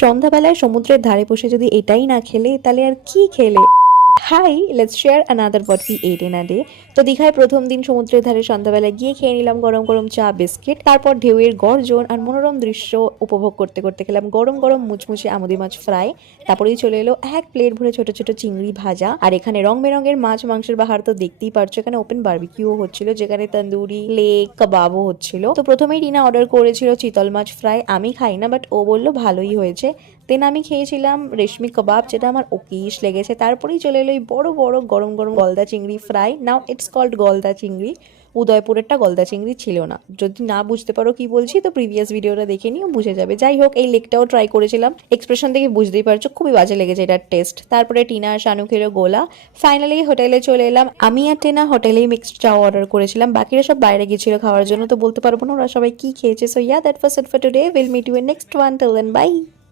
সন্ধ্যাবেলায় সমুদ্রের ধারে বসে যদি এটাই না খেলে তাহলে আর কি খেলে। Hi, let's share another what we ate in a day. তো দীঘায় প্রথম দিন সমুদ্রের ধারে সন্ধ্যাবেলায় গিয়ে খেয়ে নিলাম গরম গরম চা বিস্কিট, তারপর ঢেউয়ের গর্জন আর মনোরম দৃশ্য উপভোগ করতে করতে খেলাম গরম গরম মুচমুচে আমুদি মাছ ফ্রাই। তারপরেই চলে এলো এক প্লেট ভরে ছোট ছোট চিংড়ি ভাজা। আর এখানে রং বেরঙের মাছ মাংসের বাহার তো দেখতেই পারছো। এখানে ওপেন বারবিকিউ হচ্ছিল, যেখানে তন্দুরি লেক কাবাবও হচ্ছিল। তো প্রথমেই রিনা অর্ডার করেছিল চিতল মাছ ফ্রাই। আমি খাই না, বাট ও বললো ভালোই হয়েছে। দেন আমি খেয়েছিলাম রেশমি কাবাব, যেটা আমার ওকিশ লেগেছে। তারপরেই চলে এলো এই বড় বড় গরম গরম গলদা চিংড়ি ফ্রাই। নাও ইটস কল্ড গলদা চিংড়ি। উদয়পুরেরটা গলদা চিংড়ি ছিল না। যদি না বুঝতে পারো কি বলছি তো প্রিভিয়াস ভিডিওটা দেখে নিও, বুঝে যাবে। যাই হোক, এই লেকটাও ট্রাই করেছিলাম। এক্সপ্রেশন থেকে বুঝতেই পারছো খুবই বাজে লেগেছে এটার টেস্ট। তারপরে টিনা আর শানু খেলো গোলা। ফাইনালি হোটেলে চলে এলাম। আমি আর টিনা হোটেলেই মিক্সড চাও অর্ডার করেছিলাম, বাকিরা সব বাইরে গিয়েছিল খাওয়ার জন্য, তো বলতে পারবো না ওরা সবাই কি খেয়েছে। So yeah, that was it for today. Will meet you in next one. Till then, by.